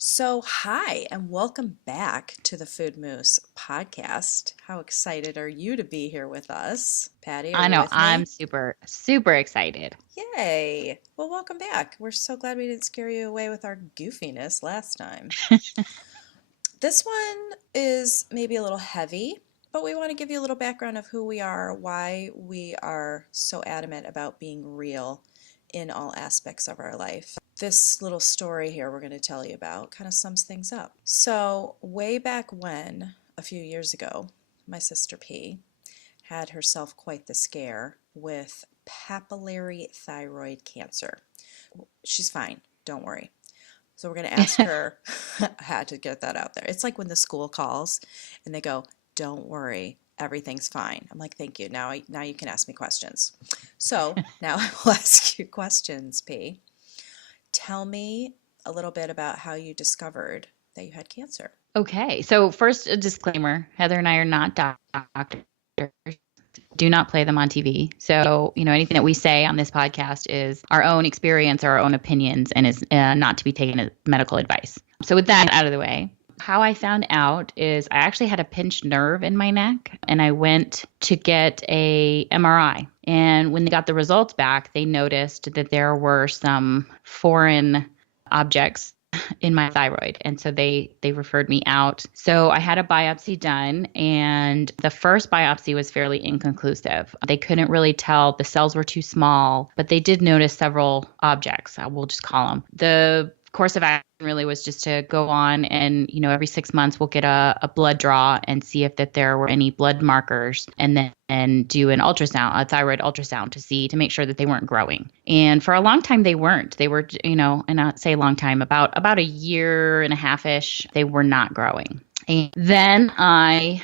Hi, and welcome back to the Food Moose podcast. How excited are you to be here with us? Patty, are I you know. with I'm me? super excited. Yay! Well, welcome back. We're so glad we didn't scare you away with our goofiness last time. This one is maybe a little heavy, but we want to give you a little background of who we are, why we are so adamant about being real in all aspects of our life. This little story here we're going to tell you about kind of sums things up. So, way back when, a few years ago, my sister P had herself quite the scare with papillary thyroid cancer. She's fine, don't worry. So we're going to ask her. I had to get that out there. It's like when the school calls and they go, "Don't worry, everything's fine." I'm like, "Thank you. Now you can ask me questions." So now I will ask you questions, P. Tell me a little bit about how you discovered that you had cancer. Okay. So first, a disclaimer: Heather and I are not doctors. Do not play them on TV. So, anything that we say on this podcast is our own experience or our own opinions and is not to be taken as medical advice. So, with that out of the way, how I found out is I actually had a pinched nerve in my neck and I went to get a MRI. And when they got the results back, they noticed that there were some foreign objects in my thyroid, and so they referred me out. So I had a biopsy done, and the first biopsy was fairly inconclusive. They couldn't really tell, the cells were too small, but they did notice several objects, we'll just call them. The course of action really was just to go on and, every 6 months we'll get a blood draw and see if that there were any blood markers, and then do an ultrasound, a thyroid ultrasound, to make sure that they weren't growing. And for a long time they weren't. They were, and I'd say a long time, about a year and a half-ish, they were not growing. And then I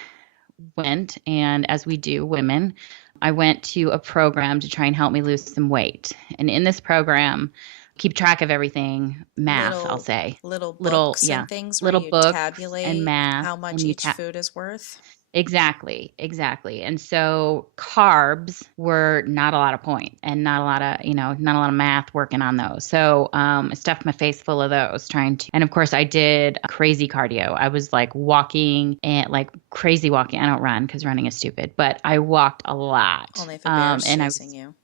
went, and as we do, women, I went to a program to try and help me lose some weight. And in this program, keep track of everything, math, I'll Little say. little Little, books yeah, and things where little you books and tabulate math, how much and you each tap. food is worth. Exactly. And so carbs were not a lot of point and not a lot of, not a lot of math working on those. So I stuffed my face full of those trying to, and of course I did crazy cardio. I was like walking and like crazy walking. I don't run because running is stupid, but I walked a lot. Only if a bear is And I chasing was you.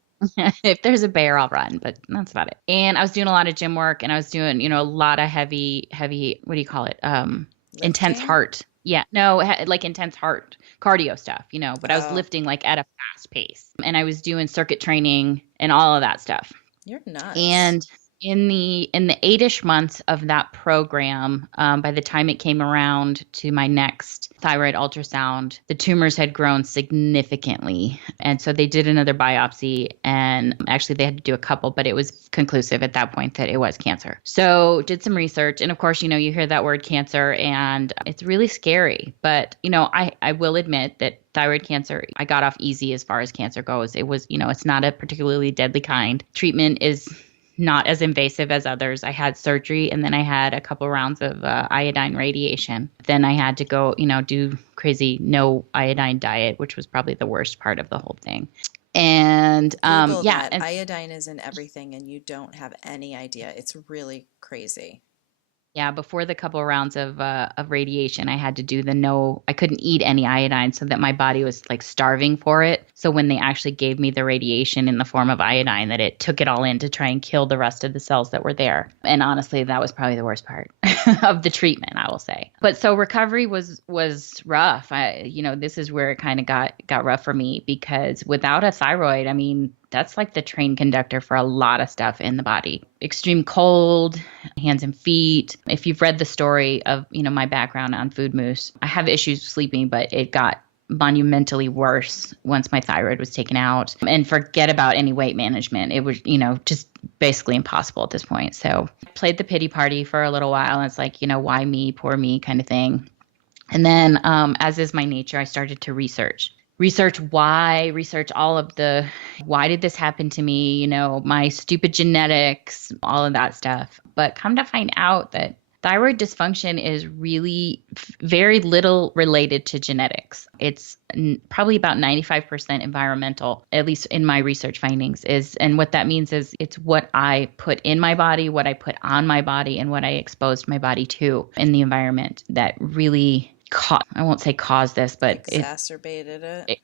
if there's a bear, I'll run, but that's about it. And I was doing a lot of gym work, and I was doing, a lot of heavy, what do you call it? Intense Lifting? heart. Yeah, no, like intense heart cardio stuff, but I was Oh, lifting like at a fast pace, and I was doing circuit training and all of that stuff. you're nuts. And in the 8-ish months of that program, by the time it came around to my next thyroid ultrasound, the tumors had grown significantly. And so they did another biopsy, and actually they had to do a couple, but it was conclusive at that point that it was cancer. So did some research. And of course, you hear that word cancer and it's really scary. But, I will admit that thyroid cancer, I got off easy as far as cancer goes. It was, it's not a particularly deadly kind. Treatment is not as invasive as others. I had surgery, and then I had a couple rounds of iodine radiation. Then I had to go, do crazy no iodine diet, which was probably the worst part of the whole thing. And Google yeah, that. and Iodine is in everything, and you don't have any idea. It's really crazy. yeah, before the couple rounds of radiation, I had to do the no. I couldn't eat any iodine, so that my body was like starving for it. So when they actually gave me the radiation in the form of iodine, that it took it all in to try and kill the rest of the cells that were there. And honestly, that was probably the worst part of the treatment, I will say. But so recovery was rough. This is where it kind of got rough for me, because without a thyroid, I mean, that's like the train conductor for a lot of stuff in the body. Extreme cold, hands and feet. If you've read the story of, my background on Food Moose, I have issues sleeping, but it got monumentally worse once my thyroid was taken out. And forget about any weight management. It was, just basically impossible at this point. So I played the pity party for a little while. And it's like, why me, poor me kind of thing. And then, as is my nature, I started to research all of the, why did this happen to me, my stupid genetics, all of that stuff. But come to find out that Thyroid dysfunction is really very little related to genetics. It's probably about 95% environmental, at least in my research findings is, and what that means is it's what I put in my body, what I put on my body, and what I exposed my body to in the environment that really I won't say caused this, but Exacerbated it. it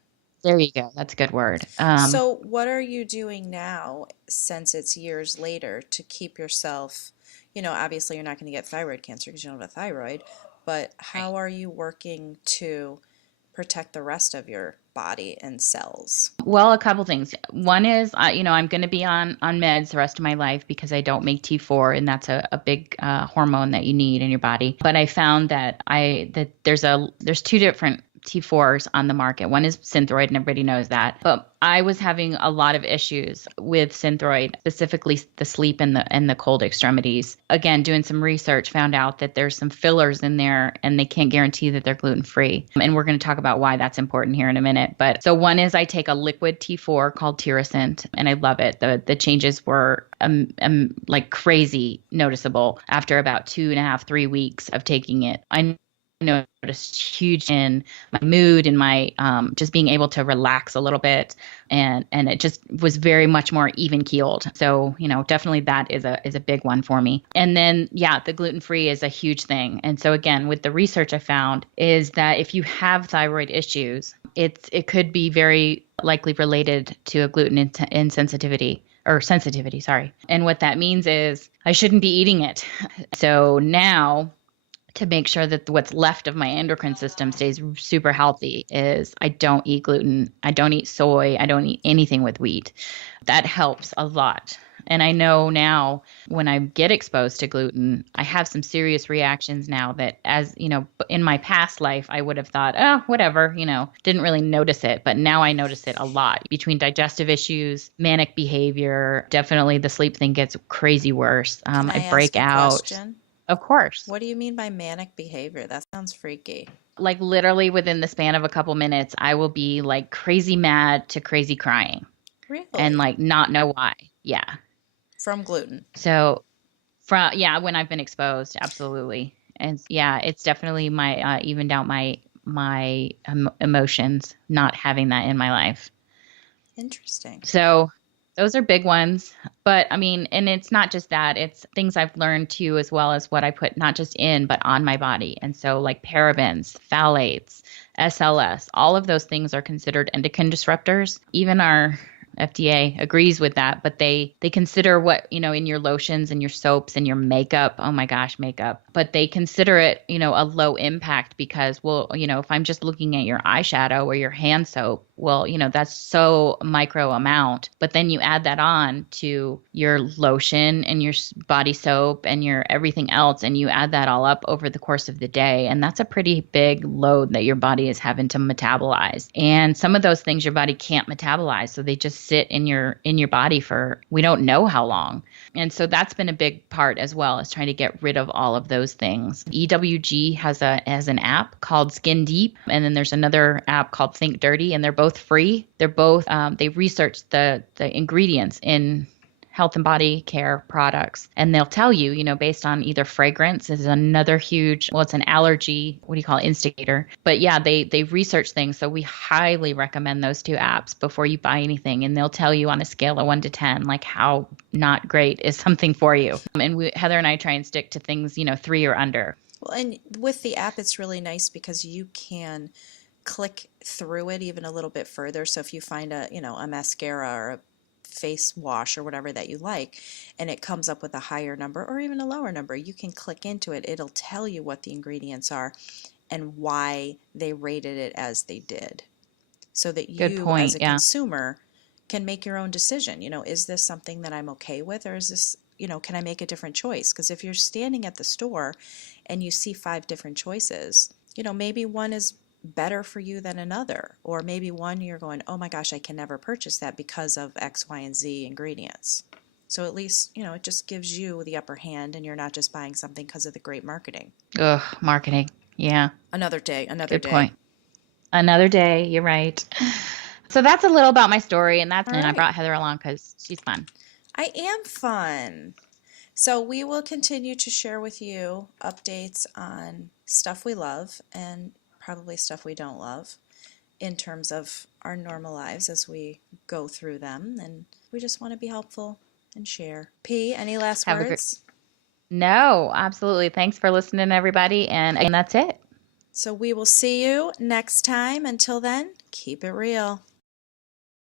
there you go. That's a good word. So, what are you doing now since it's years later to keep yourself, obviously you're not going to get thyroid cancer because you don't have a thyroid, but how are you working to protect the rest of your body and cells? Well, a couple things. One is, I'm going to be on meds the rest of my life because I don't make T4, and that's a big hormone that you need in your body. But I found that there's two different T4s on the market. One is Synthroid, and everybody knows that. But I was having a lot of issues with Synthroid, specifically the sleep and the cold extremities. Again, doing some research, found out that there's some fillers in there, and they can't guarantee that they're gluten free. And we're going to talk about why that's important here in a minute. But so one is I take a liquid T4 called Tirosint, and I love it. The changes were like crazy noticeable after about 2.5, 3 weeks of taking it. I noticed huge in my mood and my just being able to relax a little bit, and it just was very much more even keeled. So definitely that is a big one for me. And then the gluten free is a huge thing. And so again, with the research I found is that if you have thyroid issues, it could be very likely related to a gluten insensitivity or sensitivity, sorry. And what that means is I shouldn't be eating it. So now, to make sure that what's left of my endocrine system stays super healthy, is I don't eat gluten. I don't eat soy. I don't eat anything with wheat. That helps a lot. And I know now when I get exposed to gluten, I have some serious reactions now that, as in my past life, I would have thought, oh, whatever, didn't really notice it. But now I notice it a lot between digestive issues, manic behavior. Definitely the sleep thing gets crazy worse. Can I I break ask a out. question? Of course. What do you mean by manic behavior? That sounds freaky. Like literally within the span of a couple minutes, I will be like crazy mad to crazy crying and Really? like not know why. Yeah. From gluten. So when I've been exposed, absolutely. And yeah, it's definitely my evened out my emotions not having that in my life. Interesting. So those are big ones. But I mean, and it's not just that, it's things I've learned too, as well as what I put not just in, but on my body. And so, like parabens, phthalates, SLS, all of those things are considered endocrine disruptors. Even our FDA agrees with that, but they consider what, in your lotions and your soaps and your makeup. Oh my gosh, makeup. But they consider it, a low impact because, well, if I'm just looking at your eyeshadow or your hand soap, well, that's so micro amount. But then you add that on to your lotion and your body soap and your everything else, and you add that all up over the course of the day. And that's a pretty big load that your body is having to metabolize. And some of those things your body can't metabolize. So they just sit in your body for we don't know how long. And so that's been a big part as well, is trying to get rid of all of those things. EWG has an app called Skin Deep, and then there's another app called Think Dirty, and they're both free. They're both they research the ingredients in health and body care products, and they'll tell you, based on either fragrance is another huge, well, it's an allergy, what do you call it, instigator. But yeah, they research things. So we highly recommend those two apps before you buy anything, and they'll tell you on a scale of 1 to 10, like how not great is something for you. And Heather and I try and stick to things, 3 or under. Well, and with the app, it's really nice because you can click through it even a little bit further. So if you find a mascara or a face wash or whatever that you like, and it comes up with a higher number or even a lower number, you can click into it. It'll tell you what the ingredients are and why they rated it as they did, so that Good you as point. a Yeah. consumer can make your own decision. Is this something that I'm okay with, or is this, can I make a different choice? Because if you're standing at the store and you see 5 different choices, maybe one is better for you than another, or maybe one you're going, oh my gosh, I can never purchase that because of X, Y, and Z ingredients. So at least, it just gives you the upper hand, and you're not just buying something because of the great marketing. Ugh, marketing. Yeah. Another day, another Good day. point. Another day. You're right. So that's a little about my story, and All I right. brought Heather along because she's fun. I am fun. So we will continue to share with you updates on stuff we love and probably stuff we don't love in terms of our normal lives as we go through them. And we just want to be helpful and share. P, any last Have a great. words? No, absolutely. Thanks for listening, everybody. And again, that's it. So we will see you next time. Until then, keep it real.